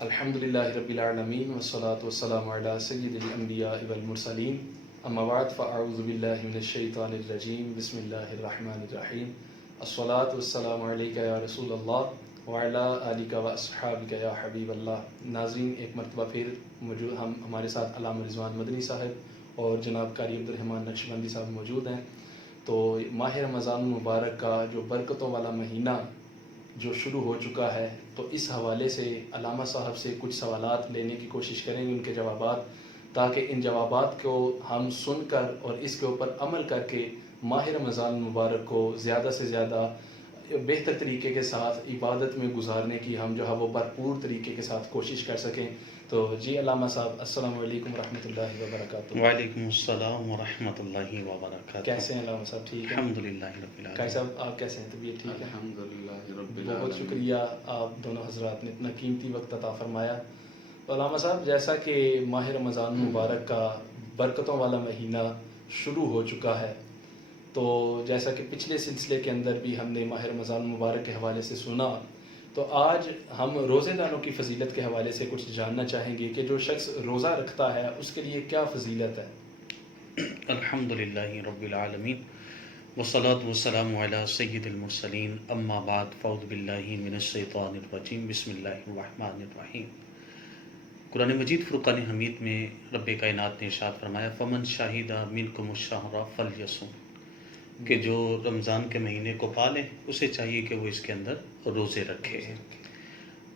الحمدللہ رب العالمین والصلاة والسلام علی سید الانبیاء والمرسلین اما بعد فاعوذ باللہ من الشیطان الرجیم بسم اللہ الرحمن الرحیم الصلاة والسلام علیک یا رسول اللہ وعلی آلک و اصحابک یا حبیب اللہ۔ ناظرین، ایک مرتبہ پھر موجود ہمارے ساتھ علامہ رضوان مدنی صاحب اور جناب قاری عبدالرحمن نقشبندی صاحب موجود ہیں۔ تو ماہ رمضان المبارک کا جو برکتوں والا مہینہ جو شروع ہو چکا ہے، تو اس حوالے سے علامہ صاحب سے کچھ سوالات لینے کی کوشش کریں گے، ان کے جوابات، تاکہ ان جوابات کو ہم سن کر اور اس کے اوپر عمل کر کے ماہ رمضان المبارک کو زیادہ سے زیادہ بہتر طریقے کے ساتھ عبادت میں گزارنے کی ہم جو ہے وہ بھرپور طریقے کے ساتھ کوشش کر سکیں۔ تو جی علامہ صاحب، السلام علیکم ورحمۃ اللہ وبرکاتہ۔ وعلیکم السلام ورحمۃ اللہ وبرکاتہ۔ کیسے ہیں علامہ صاحب؟ ٹھیک ہے الحمدللہ رب العالمین۔ قاری صاحب آپ کیسے ہیں؟ طبیعت ٹھیک ہے؟ الحمدللہ رب العالمین۔ بہت شکریہ آپ دونوں حضرات نے اتنا قیمتی وقت عطا فرمایا۔ تو علامہ صاحب، جیسا کہ ماہ رمضان مبارک کا برکتوں والا مہینہ شروع ہو چکا ہے، تو جیسا کہ پچھلے سلسلے کے اندر بھی ہم نے ماہ رمضان مبارک کے حوالے سے سنا، تو آج ہم روزے داروں کی فضیلت کے حوالے سے کچھ جاننا چاہیں گے کہ جو شخص روزہ رکھتا ہے اس کے لیے کیا فضیلت ہے؟ الحمدللہ رب العالمین والصلاة والسلام علی سید المرسلین اما بعد فاعوذ باللہ من الشیطان الرجیم بسم اللہ الرحمن الرحیم۔ قرآن مجید فرقان حمید میں رب کائنات نے ارشاد فرمایا فمن شاہد منکم الشہر فلیصم، کہ جو رمضان کے مہینے کو پالے اسے چاہیے کہ وہ اس کے اندر روزے رکھے۔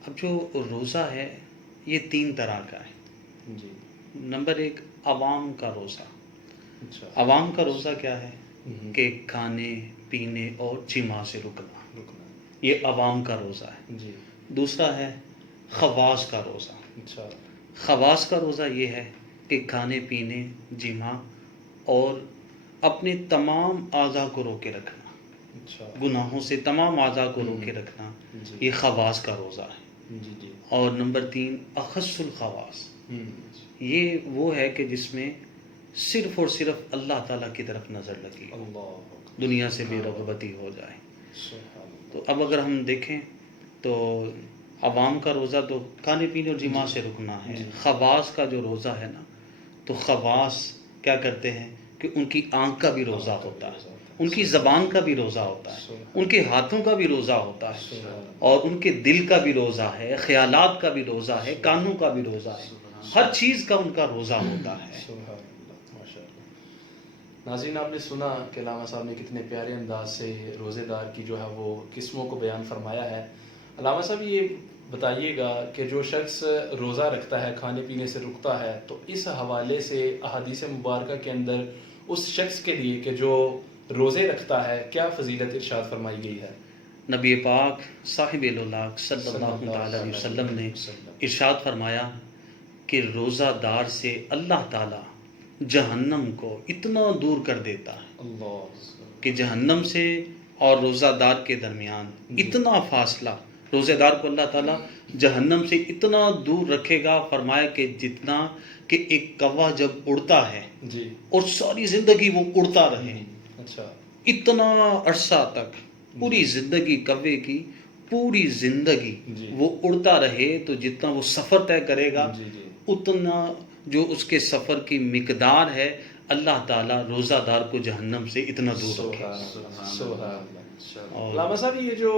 اب جو روزہ ہے یہ تین طرح کا ہے۔ جی، نمبر ایک، عوام کا روزہ۔ اچھا، عوام کا روزہ کیا ہے؟ کہ کھانے پینے اور جماع سے رکنا، یہ عوام کا روزہ ہے۔ جی، دوسرا ہے خواص کا روزہ۔ اچھا، خواص کا روزہ یہ ہے کہ کھانے پینے، جماع اور اپنے تمام اعضاء کو روکے رکھنا، اچھا، گناہوں سے تمام اعضاء کو روکے رکھنا، جی، یہ خواص کا روزہ ہے۔ جی، جی، اور نمبر تین، اخص الخواص، یہ وہ ہے کہ جس میں صرف اور صرف اللہ تعالیٰ کی طرف نظر لگی، اللہ، دنیا سے بے رغبتی ہو جائے۔ سبحان اللہ۔ تو اب اگر ہم دیکھیں تو عوام کا روزہ تو کھانے پینے اور جماع سے رکنا ہے۔ خواص کا جو روزہ ہے نا، تو خواص کیا کرتے ہیں کہ ان کی آنکھ کا بھی روزہ ہوتا ہے، ان کی زبان کا بھی روزہ ہوتا ہے، ان کے ہاتھوں کا بھی روزہ ہوتا ہے، اور ان کے دل کا بھی روزہ ہے، خیالات کا بھی روزہ ہے، کانوں کا بھی روزہ ہے، ہر چیز کا ان کا روزہ ہوتا ہے۔ سبحان اللہ، ماشاء اللہ۔ ناظرین، آپ نے سنا کہ علامہ صاحب نے کتنے پیارے انداز سے روزے دار کی جو ہے وہ قسموں کو بیان فرمایا ہے۔ علامہ صاحب، یہ بتائیے گا کہ جو شخص روزہ رکھتا ہے، کھانے پینے سے رکتا ہے، تو اس حوالے سے احادیث مبارکہ کے اندر اس شخص کے لیے کہ جو روزے رکھتا ہے کیا فضیلت ارشاد فرمائی گئی ہے؟ نبی پاک صاحب اللہ صلی اللہ تعالی علیہ وسلم نے ارشاد فرمایا کہ روزہ دار سے اللہ تعالی جہنم کو اتنا دور کر دیتا ہے اللہ، کہ جہنم سے اور روزہ دار کے درمیان اتنا فاصلہ، روزہ دار کو اللہ تعالیٰ جہنم سے اتنا دور رکھے گا، فرمایا کہ جتنا کہ ایک کوا جب اڑتا ہے جی، اور ساری زندگی وہ اڑتا رہے، اچھا، اتنا عرصہ تک پوری زندگی، کوے کی پوری زندگی جی، وہ اڑتا رہے، تو جتنا وہ سفر طے کرے گا جی، جی، اتنا جو اس کے سفر کی مقدار ہے، اللہ تعالیٰ روزہ دار کو جہنم سے اتنا دور رکھے۔ سبحان اللہ۔ اور علامہ صاحب، یہ جو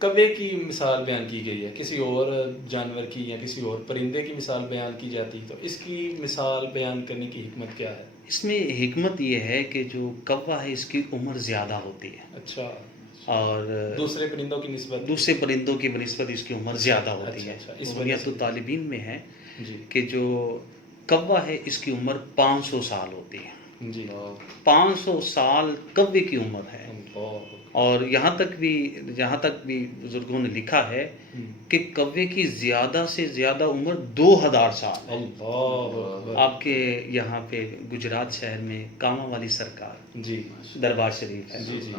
کوے کی مثال بیان کی گئی ہے، کسی اور جانور کی یا کسی اور پرندے کی مثال بیان کی جاتی، تو اس کی مثال بیان کرنے کی حکمت کیا ہے؟ اس میں حکمت یہ ہے کہ جو کوا ہے اس کی عمر زیادہ ہوتی ہے، اچھا، اور دوسرے پرندوں کی نسبت؟ دوسرے پرندوں کی بنسبت اس کی عمر زیادہ ہوتی ہے۔ اچھا، اس بنیاد الطالبین میں ہے جی، کہ جو کوا ہے اس کی عمر 500 سال ہوتی ہے، جی، 500 سال کوے کی عمر ہے۔ اللہ، اور یہاں تک بھی بزرگوں نے لکھا ہے کہ کوے کی زیادہ سے زیادہ عمر 2000 سال ہے۔ اللہ، آپ کے یہاں پہ گجرات شہر میں کاما والی سرکار جی، دربار شریف ہے، جی، جی،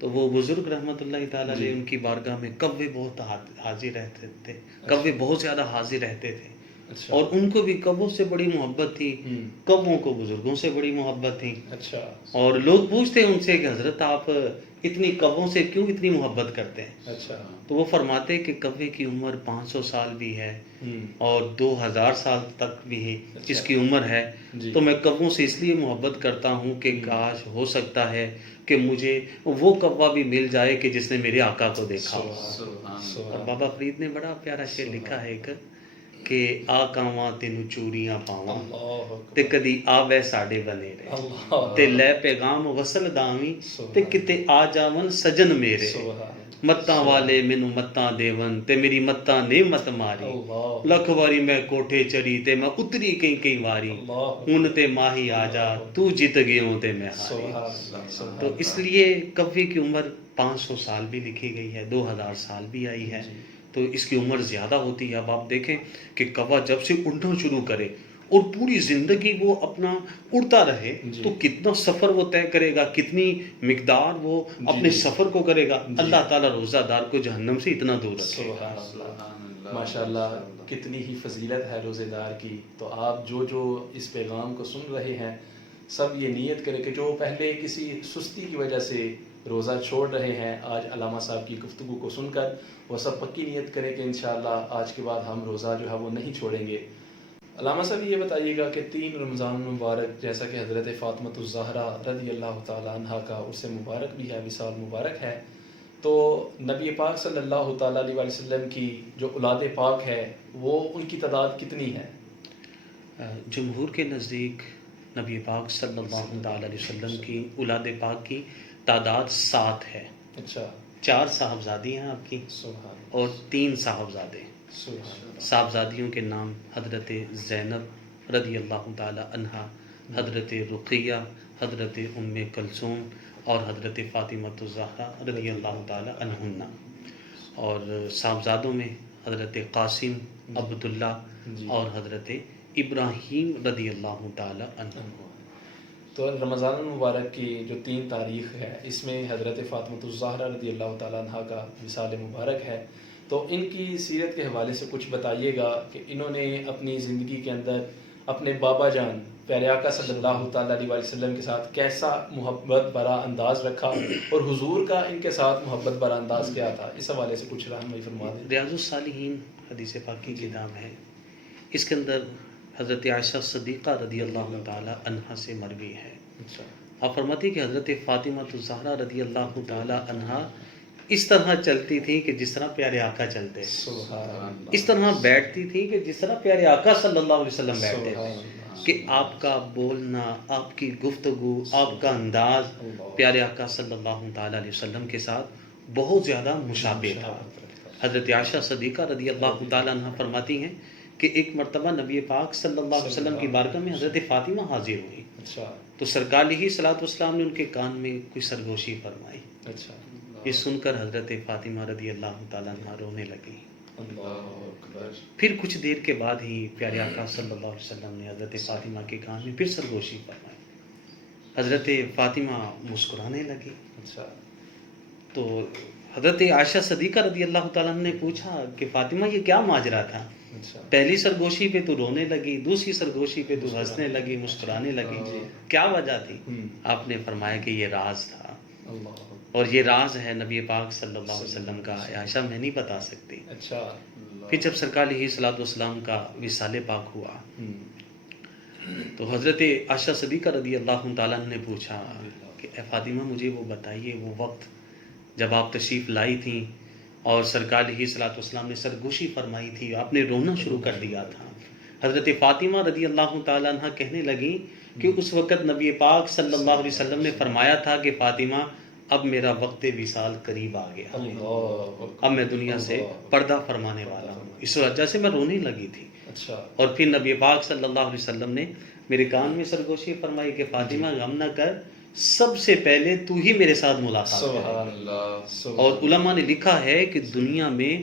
تو وہ بزرگ رحمۃ اللہ تعالیٰ علیہ ان کی بارگاہ میں کوے بہت حاضر رہتے تھے، کوے بہت زیادہ حاضر رہتے تھے، اچھا، اور ان کو بھی کووں سے بڑی محبت تھی، کووں کو بزرگوں سے بڑی محبت تھی۔ اچھا، اور لوگ پوچھتے ان سے کہ حضرت آپ اتنی کووں سے کیوں اتنی محبت کرتے ہیں؟ اچھا تو وہ فرماتے کہ کوے کی عمر 500 سال بھی ہے ہم، اور 2000 سال تک بھی ہے اچھا اس کی عمر ہے، جی تو میں کووں سے اس لیے محبت کرتا ہوں کہ ہم، کاش ہو سکتا ہے کہ مجھے وہ کوا بھی مل جائے کہ جس نے میرے آقا کو دیکھا ہو۔ سبحان اور سبحان بابا فرید نے بڑا پیارا شعر لکھا ہے ایک کہ آکاواں تینوں چوڑیاں پاواں اللہ تے اکبر کدی آوے ساڈے بنیرے اللہ تے لے پیغام وصل داویں تے کتے آ جاون سجن میرے سبحان متاں والے مینوں متاں دیون تے میری متاں نے مت ماری اللہ لکھ واری میں کوٹھے چڑھی تے میں اتری کئی واری اللہ ہن تے ماہی آ جا تو جیت گیوں تے میں ہاری۔ سبحان اللہ تو سبحان اس لیے کوے کی عمر 500 سال بھی لکھی گئی ہے، 2000 سال بھی آئی ہے، جی تو اس کی عمر زیادہ ہوتی ہے۔ اب آپ دیکھیں کہ کوا جب سے اڑنا شروع کرے اور پوری زندگی وہ اپنا اڑتا رہے جی تو کتنا سفر وہ طے کرے گا، کتنی مقدار وہ اپنے جی سفر کو کرے گا۔ جی اللہ تعالیٰ روزہ دار کو جہنم سے اتنا دور رکھے۔ سبحان اللہ ماشاء اللہ کتنی ہی فضیلت ہے روزے دار کی۔ تو آپ جو اس پیغام کو سن رہے ہیں سب یہ نیت کریں کہ جو پہلے کسی سستی کی وجہ سے روزہ چھوڑ رہے ہیں، آج علامہ صاحب کی گفتگو کو سن کر وہ سب پکی نیت کریں کہ انشاءاللہ آج کے بعد ہم روزہ جو ہے وہ نہیں چھوڑیں گے۔ علامہ صاحب یہ بتائیے گا کہ 3 رمضان مبارک جیسا کہ حضرت فاطمۃ الزہرا رضی اللہ تعالیٰ عنہ کا عرس مبارک بھی ہے، وصال مبارک ہے، تو نبی پاک صلی اللہ تعالیٰ علیہ وسلم کی جو اولاد پاک ہے وہ ان کی تعداد کتنی ہے؟ جمہور کے نزدیک نبی پاک صلی اللہ تعالیٰ علیہ وسلم کی اولاد پاک کی تعداد 7 ہے۔ اچھا 4 صاحبزادی ہیں آپ کی سبحان اور 3 صاحبزادے۔ سبحان صاحبزادیوں کے نام حضرت زینب رضی اللہ تعالی عنہا، حضرت رقیہ، حضرت ام کلثوم اور حضرت فاطمۃ الزہرا رضی اللہ تعالی عنہن۔ اور صاحبزادوں میں حضرت قاسم، عبداللہ جی اور حضرت ابراہیم رضی اللہ تعالی عنہ۔ تو رمضان المبارک کی جو 3 تاریخ ہے اس میں حضرت فاطمۃ الزہرا رضی اللہ تعالیٰ عنہ کا وصال مبارک ہے، تو ان کی سیرت کے حوالے سے کچھ بتائیے گا کہ انہوں نے اپنی زندگی کے اندر اپنے بابا جان پیارے آقا صلی اللہ تعالیٰ علیہ وسلم کے ساتھ کیسا محبت بھرا انداز رکھا اور حضور کا ان کے ساتھ محبت بھرا انداز کیا تھا، اس حوالے سے کچھ رہنمائی فرما دیں۔ ریاض الصالحین حدیث پاک کی کتاب ہے، اس کے اندر حضرت عائشہ صدیقہ رضی اللہ تعالی عنہا سے مروی ہے۔ اچھا آپ فرماتی کہ حضرت فاطمہ الزہرا رضی اللہ تعالی عنہا اس طرح چلتی تھی کہ جس طرح پیارے آقا چلتے، سبحان اللہ اس طرح بیٹھتی تھی کہ جس طرح پیارے آقا صلی اللہ علیہ وسلم بیٹھتے سبحان تھے، اللہ کہ آپ کا بولنا، آپ کی گفتگو، آپ کا انداز پیارے آقا صلی اللہ تعالی علیہ وسلم کے ساتھ بہت زیادہ مشابہ تھا۔ حضرت عائشہ صدیقہ رضی اللہ تعالی عنہ فرماتی ہیں کہ ایک مرتبہ نبی پاک صلی اللہ علیہ وسلم کی بارگاہ میں حضرت فاطمہ حاضر ہوئی، اچھا تو سرکار علیہ صلاۃ والسلام نے ان کے کان میں کوئی سرگوشی فرمائی۔ اچھا یہ سن کر حضرت فاطمہ رضی اللہ تعالیٰ عنہ رونے لگی۔ اللہ اکبر پھر کچھ دیر کے بعد ہی پیارے آقا صلی اللہ علیہ وسلم نے حضرت فاطمہ کے کان میں پھر سرگوشی فرمائی۔ حضرت فاطمہ مسکرانے لگی، اچھا تو حضرت عائشہ صدیقہ رضی اللہ تعالیٰ عنہ نے پوچھا کہ فاطمہ یہ کیا ماجرا تھا؟ اچھا پہلی سرگوشی پہ تو رونے لگی، دوسری سرگوشی پہ تو ہنسنے لگی، مسکرانے لگی، کیا وجہ تھی؟ آپ نے فرمایا کہ یہ راز تھا، اللہ اور یہ راز ہے نبی پاک صلی اللہ علیہ وسلم کا، عائشہ میں نہیں بتا سکتی۔ اچھا پھر جب سرکار علیہ صلاۃ والسلام کا وصال پاک ہوا تو حضرت عائشہ صدیقہ رضی اللہ تعالیٰ عنہ نے پوچھا کہ اے فاطمہ مجھے وہ بتائیے وہ وقت جب آپ تشریف لائی تھیں اور سرکار علیہ صلاۃ والسلام نے سرگوشی فرمائی تھی، آپ نے رونا شروع کر دیا تھا۔ حضرت فاطمہ رضی اللہ تعالیٰ عنہ کہنے لگی کہ اس وقت نبی پاک صلی اللہ علیہ وسلم نے فرمایا تھا کہ فاطمہ اب میرا وقت وصال قریب آ گیا، اب میں دنیا سے پردہ فرمانے والا ہوں، اس وجہ سے میں رونے لگی تھی۔ اچھا اور پھر نبی پاک صلی اللہ علیہ وسلم نے میرے کان میں سرگوشی فرمائی کہ فاطمہ غم نہ کر، سب سے پہلے تو ہی میرے ساتھ ملاقات کرے۔ سبحان اللہ اور علماء نے لکھا ہے کہ دنیا میں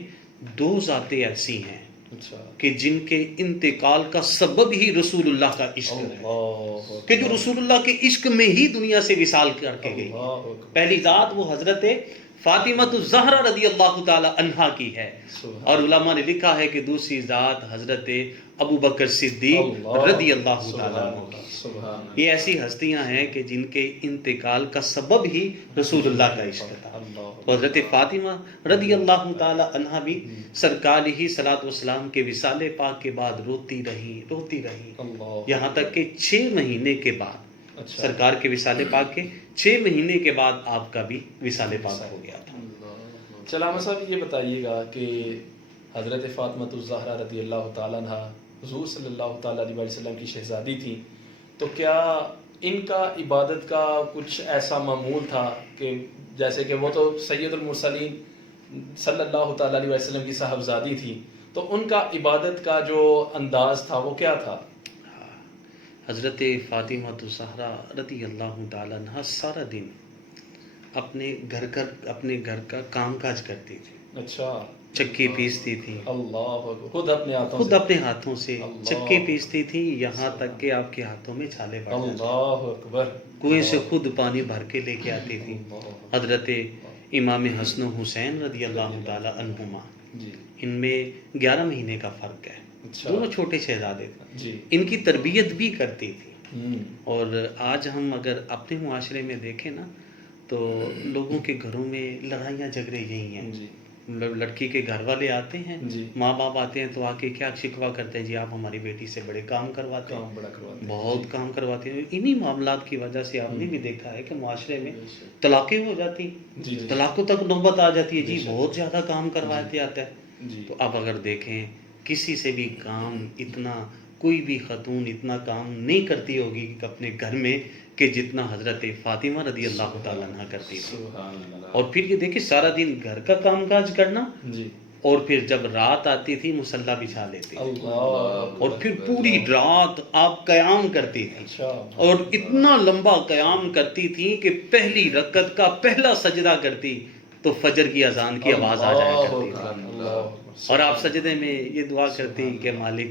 2 ذاتیں ایسی ہیں اچھا کہ جن کے انتقال کا سبب ہی رسول اللہ کا عشق ہے، اللہ کہ جو رسول اللہ کے عشق میں ہی دنیا سے وصال کر کے گئی۔ اللہ پہلی ذات وہ حضرت فاطمہ الزہرا رضی اللہ تعالی عنہا کی ہے، سبحان اور علماء نے لکھا ہے کہ دوسری ذات حضرت ابو بکر صدیق رضی اللہ تعالی عنہ کی۔ سبحان یہ ایسی ہستیاں ہیں کہ جن کے انتقال کا سبب ہی رسول اللہ کا عشق تھا۔ اللہ، تو حضرت فاطمہ رضی اللہ تعالی عنہا بھی سرکار ہی صلاۃ والسلام کے وصال پاک کے بعد روتی رہی اللہ، یہاں تک کہ 6 مہینے کے بعد، اچھا، سرکار کے وصال پاک کے 6 مہینے کے بعد آپ کا بھی وصال پاک ہو گیا تھا۔ علامہ صاحب یہ بتائیے گا کہ حضرت فاطمہ الزہرا رضی اللہ تعالیٰ عنہ حضور صلی اللہ تعالیٰ علیہ وسلم کی شہزادی تھی، تو کیا ان کا عبادت کا کچھ ایسا معمول تھا کہ جیسے کہ وہ تو سید المرسلین صلی اللہ تعالیٰ علیہ وسلم کی صاحبزادی تھی، تو ان کا عبادت کا جو انداز تھا وہ کیا تھا؟ حضرت فاطمہ الزہرا رضی اللہ تعالیٰ عنہ سارا دن اپنے گھر کا کام کاج کرتی تھی۔ اچھا، چکی پیستی تھی، اللہ اکبر، خود اپنے ہاتھوں سے اللہ، چکی پیستی تھی، یہاں تک کہ آپ کے ہاتھوں میں چھالے پڑ جاتے تھے۔ اللہ اکبر، کنویں سے خود پانی بھر کے لے کے آتی تھی۔ حضرت امام حسن و حسین رضی اللہ تعالی عنہما، جی، ان میں 11 مہینے کا فرق ہے، اچھا، دونوں چھوٹے شہزادے تھے۔ جی، ان کی تربیت بھی کرتی تھی۔ ہوں، اور آج ہم اگر اپنے معاشرے میں دیکھیں نا تو لوگوں کے گھروں میں لڑائیاں جھگڑے یہی ہیں۔ جی، لڑکی کے گھر والے آتے ہیں، جی، ماں باپ آتے ہیں تو آ کے کیا شکوہ کرتے ہیں، جی آپ ہماری بیٹی سے بڑے کام کرواتے ہیں، کام بڑا کرواتے ہیں، بہت کام کرواتے ہیں۔ انہی معاملات کی وجہ سے آپ نے بھی دیکھا ہے کہ معاشرے میں جی، طلاقیں ہو جاتی، جی، جی، طلاقوں تک نوبت آ جاتی ہے، جی بے شک، بہت زیادہ کام کرواتے آتا ہے۔ جی، تو اب اگر دیکھیں کسی سے بھی کام اتنا، کوئی بھی خاتون اتنا کام نہیں کرتی ہوگی کہ اپنے گھر میں کہ جتنا حضرت فاطمہ رضی اللہ تعالیٰ عنہ کرتی تھی۔ سبحان اللہ، اور پھر یہ دیکھیں سارا دن گھر کا کام کاج کرنا، جی، اور پھر جب رات آتی تھی مصلی بچھا لیتی تھی، اللہ، اور پھر پوری رات آپ قیام کرتی تھی، اچھا، اور اتنا لمبا قیام کرتی تھی کہ پہلی رکعت کا پہلا سجدہ کرتی تو فجر کی اذان کی آواز آ جایا کرتی تھی، اور آپ سجدے میں یہ دعا کرتی کہ مالک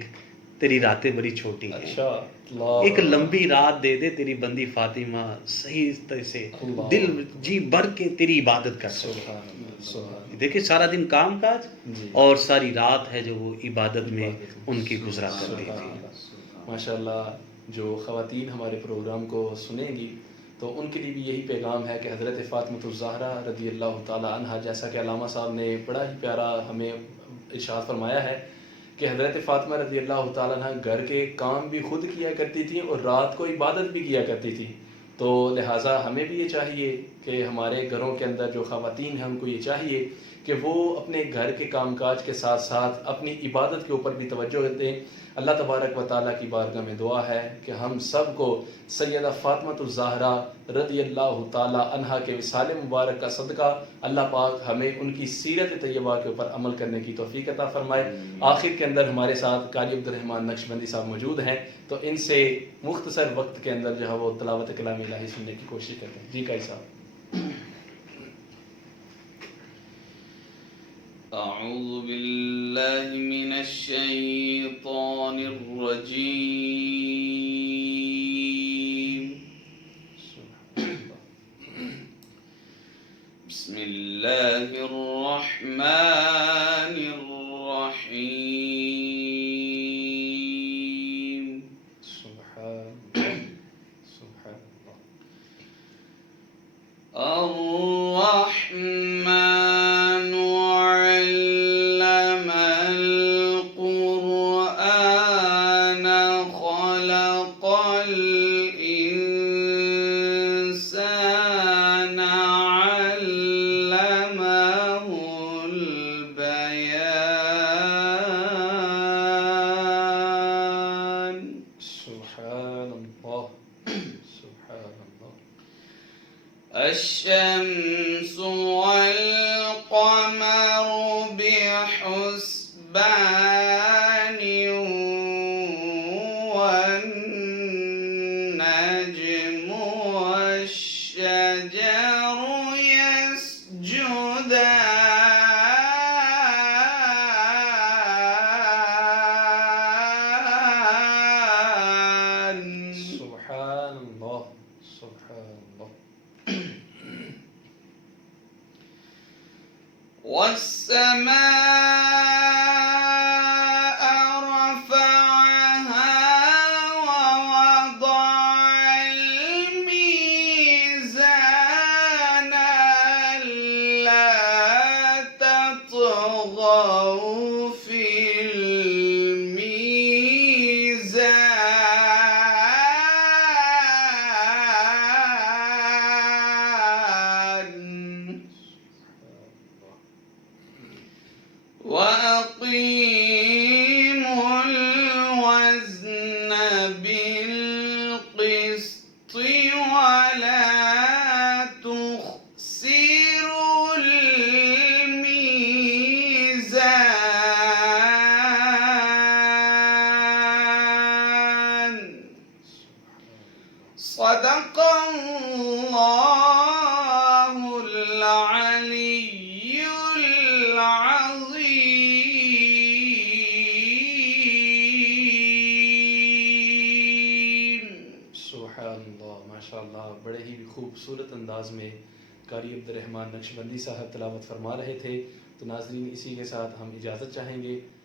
تیری راتیں بڑی چھوٹی ہیں، اچھا، اللہ، ایک لمبی رات دے دے تیری بندی فاطمہ صحیح طرح سے اللہ، دل جی بھر کے تیری عبادت کر سکے۔ سبحان اللہ، سبحان دیکھیں سارا دن کام کاج، جی، اور ساری رات ہے جو وہ عبادت میں ان کی گزرا کرتی سبحان تھی۔ اللہ، ماشاء اللہ، جو خواتین ہمارے پروگرام کو سنیں گی تو ان کے لیے بھی یہی پیغام ہے کہ حضرت فاطمہ الزہرا رضی اللہ تعالی عنہا، جیسا کہ علامہ صاحب نے بڑا ہی پیارا ہمیں ارشاد فرمایا ہے کہ حضرت فاطمہ رضی اللہ تعالیٰ عنہ گھر کے کام بھی خود کیا کرتی تھی اور رات کو عبادت بھی کیا کرتی تھی، تو لہٰذا ہمیں بھی یہ چاہیے کہ ہمارے گھروں کے اندر جو خواتین ہیں ان کو یہ چاہیے کہ وہ اپنے گھر کے کام کاج کے ساتھ ساتھ اپنی عبادت کے اوپر بھی توجہ دیں۔ اللہ تبارک و تعالیٰ کی بارگاہ میں دعا ہے کہ ہم سب کو سیدہ فاطمہ الزہرا رضی اللہ تعالیٰ عنہا کے وصال مبارک کا صدقہ اللہ پاک ہمیں ان کی سیرت طیبہ کے اوپر عمل کرنے کی توفیق عطا فرمائے۔ آخر کے اندر ہمارے ساتھ قاری عبدالرحمن نقشبندی صاحب موجود ہیں، تو ان سے مختصر وقت کے اندر جو ہے وہ تلاوت کلام الہی سننے کی کوشش کرتے ہیں۔ جی قاری صاحب۔ أعوذ بالله من الشيطان الرجيم بسم الله الرحمن الرحيم سبحان اللہ، سبحان اللہ، الرحمن علم القرآن خلق الإنسان علمه البيان سبحان اللہ، سبحان اللہ، الشمس والقمر بحسبان والنجم والشجر يسجدان سبحان اللہ، سبحان اللہ، والسماء رفعها ووضع الميزان ألا تطغوا في الميزان وأقيموا الوزن بالقسط ولا تخسروا الميزان صدق الله العلي العظيم. سبحان اللہ، ماشاء اللہ، بڑے ہی خوبصورت انداز میں قاری عبد الرحمن نقشبندی صاحب تلاوت فرما رہے تھے. تو ناظرین، اسی کے ساتھ ہم اجازت چاہیں گے.